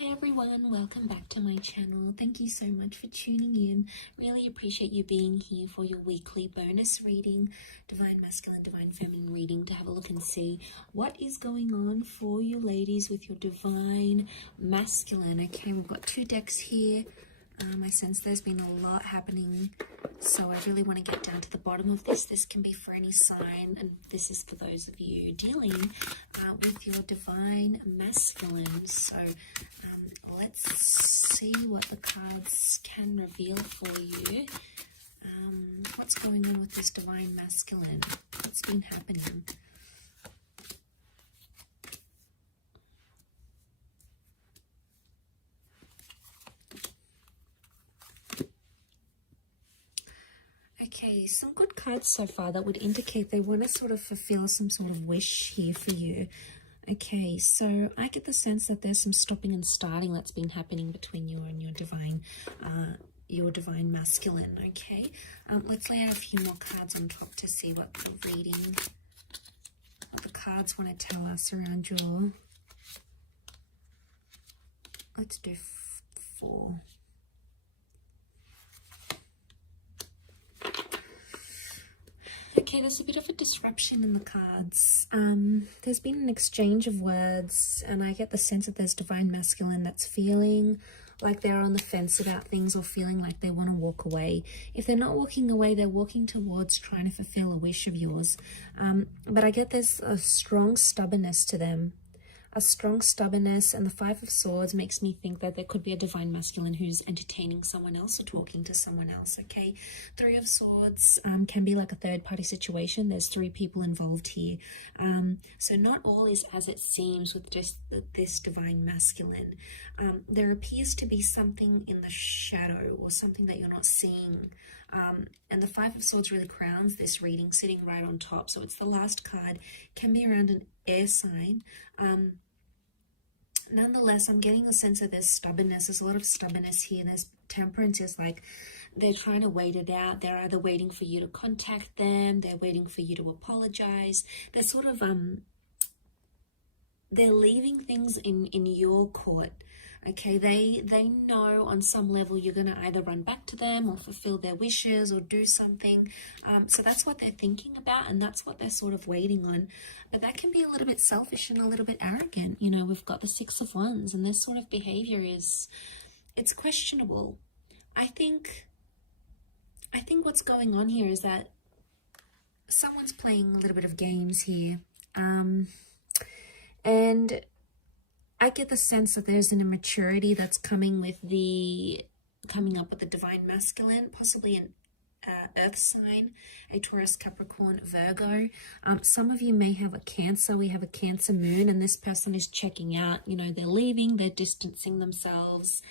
Hi everyone, welcome back to my channel. Thank you so much for tuning in. Really appreciate you being here for your weekly bonus reading, Divine Masculine, Divine Feminine reading, to have a look and see what is going on for you ladies with your Divine Masculine. Okay, we've got two decks here. I sense there's been a lot happening, so I really want to get down to the bottom of this. This can be for any sign, and this is for those of you dealing with your Divine Masculine. So let's see what the cards can reveal for you. What's going on with this Divine Masculine? What's been happening? Okay, some good cards so far that would indicate they want to sort of fulfill some sort of wish here for you. Okay, so I get the sense that there's some stopping and starting that's been happening between you and your Divine Masculine. Okay, let's lay out a few more cards on top to see what the reading, what the cards want to tell us around your. Let's do 4. Okay, there's a bit of a disruption in the cards. There's been an exchange of words, and I get the sense that there's Divine Masculine that's feeling like they're on the fence about things, or feeling like they want to walk away. If they're not walking away, they're walking towards trying to fulfill a wish of yours. But I get there's a strong stubbornness to them. A strong stubbornness, and the 5 of Swords makes me think that there could be a Divine Masculine who's entertaining someone else or talking to someone else. Okay, 3 of Swords can be like a third-party situation. There's 3 people involved here, so not all is as it seems with just this Divine Masculine. There appears to be something in the shadow, or something that you're not seeing. And the 5 of Swords really crowns this reading, sitting right on top. So it's the last card, can be around an air sign. Nonetheless, I'm getting a sense that there's stubbornness. There's a lot of stubbornness here. There's Temperance is like they're trying to wait it out. They're either waiting for you to contact them, they're waiting for you to apologize. They're sort of they're leaving things in your court. Okay, they know on some level you're going to either run back to them or fulfill their wishes or do something. So that's what they're thinking about, and that's what they're sort of waiting on. But that can be a little bit selfish and a little bit arrogant. You know, we've got the 6 of Wands, and this sort of behavior it's questionable. I think what's going on here is that someone's playing a little bit of games here. And I get the sense that there's an immaturity that's coming up with the Divine Masculine, possibly an earth sign, a Taurus, Capricorn, Virgo. Some of you may have a Cancer. We have a Cancer moon, and this person is checking out. You know, they're leaving, they're distancing themselves.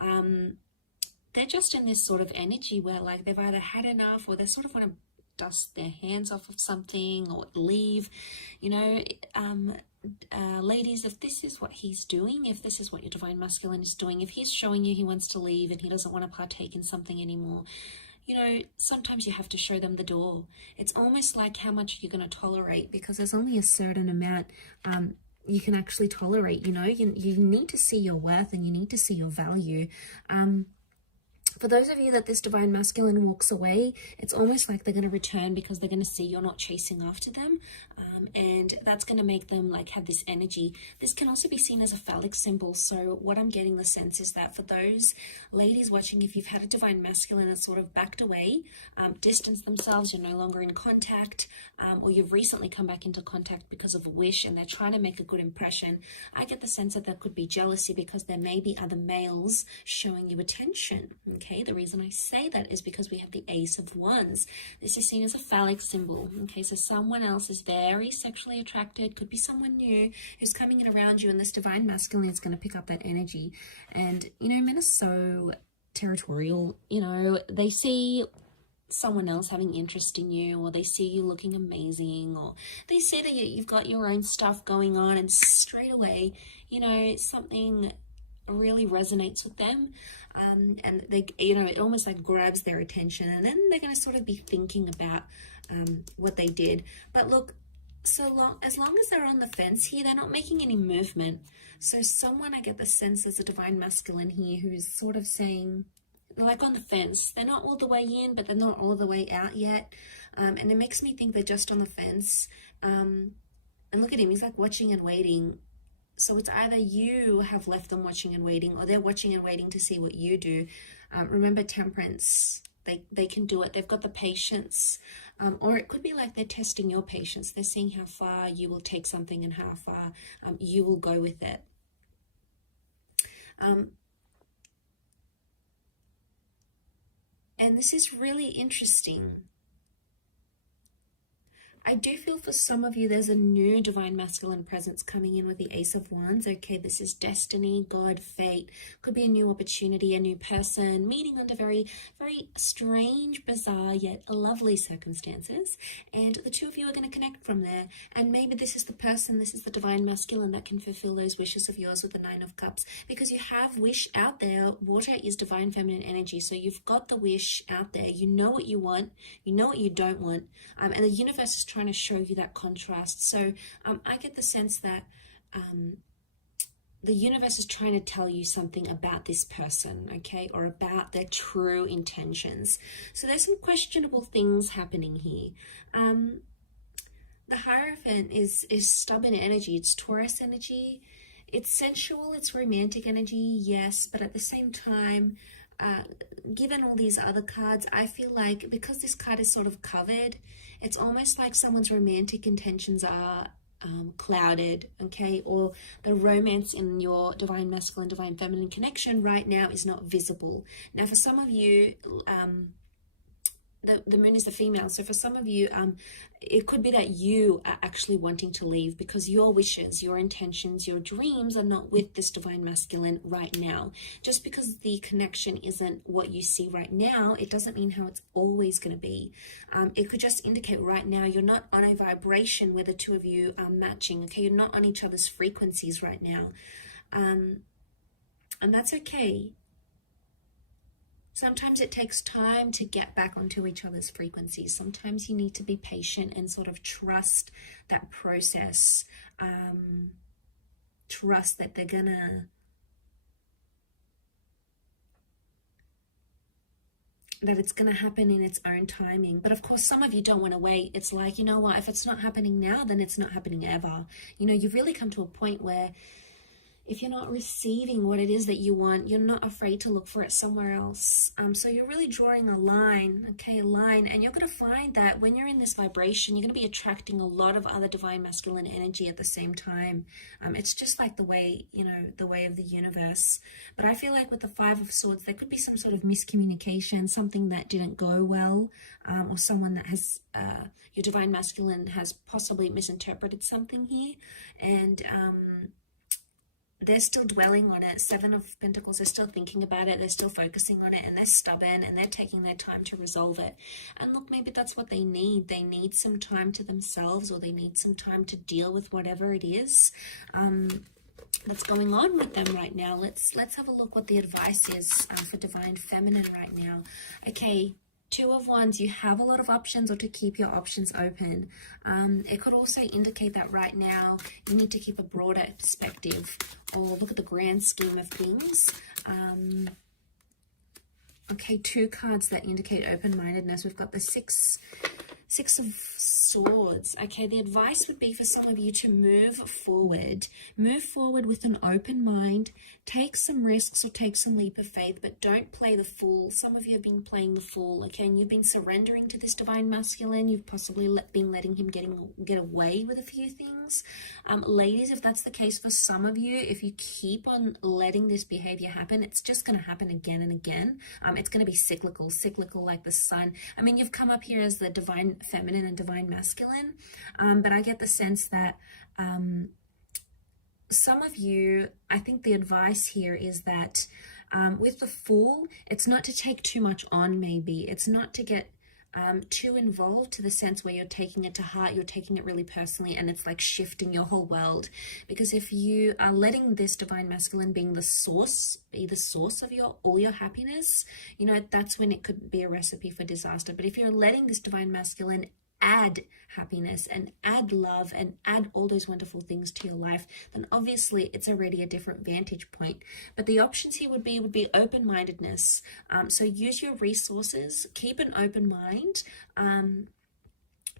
They're just in this sort of energy where like they've either had enough, or they sort of want to dust their hands off of something or leave. You know, ladies, if this is what he's doing, if this is what your Divine Masculine is doing, if he's showing you he wants to leave and he doesn't want to partake in something anymore, you know, sometimes you have to show them the door. It's almost like how much you're going to tolerate, because there's only a certain amount you can actually tolerate. You know, you need to see your worth, and you need to see your value. For those of you that this Divine Masculine walks away, it's almost like they're going to return because they're going to see you're not chasing after them. And that's going to make them like have this energy. This can also be seen as a phallic symbol. So what I'm getting the sense is that for those ladies watching, if you've had a Divine Masculine that's sort of backed away, distanced themselves, you're no longer in contact, or you've recently come back into contact because of a wish and they're trying to make a good impression, I get the sense that there could be jealousy because there may be other males showing you attention. Okay, the reason I say that is because we have the Ace of Wands. This is seen as a phallic symbol. Okay, so someone else is very sexually attracted, could be someone new who's coming in around you, and this Divine Masculine is going to pick up that energy. And, you know, men are so territorial. You know, they see someone else having interest in you, or they see you looking amazing, or they see that you've got your own stuff going on, and straight away, you know, something really resonates with them, and they, you know, it almost like grabs their attention, and then they're going to sort of be thinking about what they did. But look, as long as they're on the fence here, they're not making any movement. So someone, I get the sense, there's a divine masculine here who's sort of saying, like on the fence, they're not all the way in, but they're not all the way out yet. And it makes me think they're just on the fence. And look at him, he's like watching and waiting. So it's either you have left them watching and waiting, or they're watching and waiting to see what you do. Remember, temperance, they can do it. They've got the patience. Or it could be like they're testing your patience. They're seeing how far you will take something and how far you will go with it. And this is really interesting. I do feel for some of you, there's a new divine masculine presence coming in with the Ace of Wands. Okay, this is destiny, God, fate. Could be a new opportunity, a new person, meeting under very, very strange, bizarre, yet lovely circumstances. And the two of you are going to connect from there. And maybe this is the person, this is the divine masculine that can fulfill those wishes of yours with the Nine of Cups. Because you have wish out there. Water is divine feminine energy. So you've got the wish out there. You know what you want. You know what you don't want. And the universe is trying to show you that contrast. So I get the sense that the universe is trying to tell you something about this person, okay, or about their true intentions. So there's some questionable things happening here. The Hierophant is stubborn energy. It's Taurus energy. It's sensual. It's romantic energy, yes, but at the same time, given all these other cards, I feel like because this card is sort of covered, it's almost like someone's romantic intentions are clouded, okay, or the romance in your divine masculine, divine feminine connection right now is not visible. Now, for some of you, the moon is the female, so for some of you, it could be that you are actually wanting to leave because your wishes, your intentions, your dreams are not with this divine masculine right now. Just because the connection isn't what you see right now, it doesn't mean how it's always going to be. It could just indicate right now you're not on a vibration where the two of you are matching, okay? You're not on each other's frequencies right now. And that's okay. Sometimes it takes time to get back onto each other's frequencies. Sometimes you need to be patient and sort of trust that process. Trust that they're gonna, that it's gonna happen in its own timing. But of course, some of you don't want to wait. It's like, you know what, if it's not happening now, then it's not happening ever. You know, you've really come to a point where if you're not receiving what it is that you want, you're not afraid to look for it somewhere else. So you're really drawing a line, okay, a line. And you're going to find that when you're in this vibration, you're going to be attracting a lot of other divine masculine energy at the same time. It's just like the way, you know, the way of the universe. But I feel like with the Five of Swords, there could be some sort of miscommunication, something that didn't go well, or someone that has, your divine masculine has possibly misinterpreted something here. And, they're still dwelling on it. Seven of Pentacles, they're still thinking about it. They're still focusing on it, and they're stubborn, and they're taking their time to resolve it. And look, maybe that's what they need. They need some time to themselves, or they need some time to deal with whatever it is that's going on with them right now. Let's have a look what the advice is for divine feminine right now. Okay. Two of Wands, you have a lot of options, or to keep your options open. It could also indicate that right now you need to keep a broader perspective, or look at the grand scheme of things. Okay, two cards that indicate open-mindedness. We've got the Six of Swords. Okay, the advice would be for some of you to move forward. Move forward with an open mind. Take some risks or take some leap of faith, but don't play the fool. Some of you have been playing the fool, okay, and you've been surrendering to this divine masculine. You've possibly been letting him get away with a few things. Ladies, if that's the case for some of you, if you keep on letting this behavior happen, it's just going to happen again and again. It's going to be cyclical like the sun. I mean, you've come up here as the divine feminine and divine masculine, but I get the sense that some of you, I think the advice here is that with the Fool, it's not to take too much on. Maybe it's not to get too involved, to the sense where you're taking it to heart, you're taking it really personally, and it's like shifting your whole world. Because if you are letting this divine masculine being the source, be the source of all your happiness, you know, that's when it could be a recipe for disaster. But if you're letting this divine masculine add happiness and add love and add all those wonderful things to your life, then obviously it's already a different vantage point. But the options here would be open-mindedness. So use your resources, keep an open mind.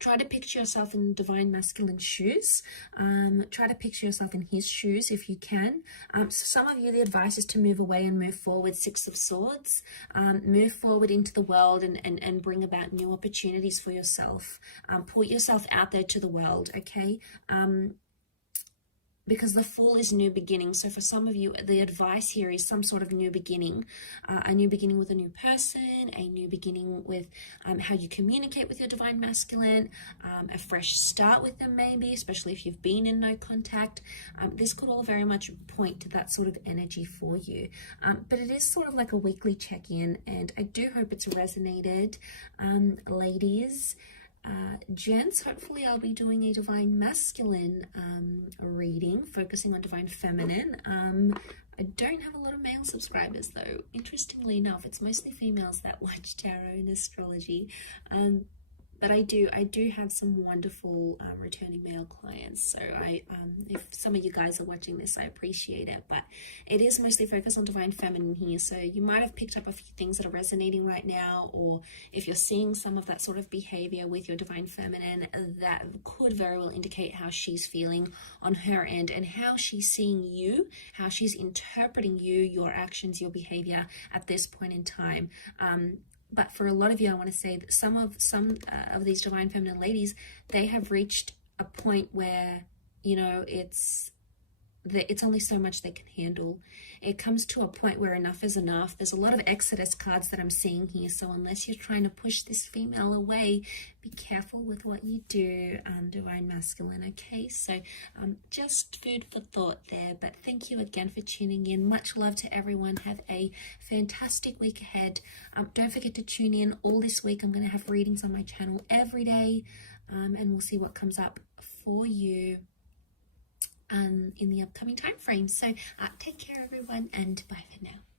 Try to picture yourself in divine masculine shoes. Try to picture yourself in his shoes if you can. So some of you, the advice is to move away and move forward. Six of Swords. Move forward into the world and bring about new opportunities for yourself. Put yourself out there to the world, okay? Because the Fool is new beginning. So for some of you, the advice here is some sort of new beginning. A new beginning with a new person, a new beginning with how you communicate with your divine masculine, a fresh start with them maybe, especially if you've been in no contact. This could all very much point to that sort of energy for you. But it is sort of like a weekly check-in, and I do hope it's resonated, ladies. Gents, hopefully I'll be doing a divine masculine reading, focusing on divine feminine. I don't have a lot of male subscribers though. Interestingly enough, it's mostly females that watch tarot and astrology. But I do have some wonderful returning male clients. So if some of you guys are watching this, I appreciate it. But it is mostly focused on divine feminine here. So you might have picked up a few things that are resonating right now, or if you're seeing some of that sort of behavior with your divine feminine, that could very well indicate how she's feeling on her end and how she's seeing you, how she's interpreting you, your actions, your behavior at this point in time. But for a lot of you, I want to say that some of these divine feminine ladies, they have reached a point where, you know, it's only so much they can handle. It comes to a point where enough is enough. There's a lot of Exodus cards that I'm seeing here. So unless you're trying to push this female away, be careful with what you do, divine masculine, okay? So just food for thought there. But thank you again for tuning in. Much love to everyone. Have a fantastic week ahead. Don't forget to tune in all this week. I'm going to have readings on my channel every day, and we'll see what comes up for you in the upcoming time frame. So take care everyone, and bye for now.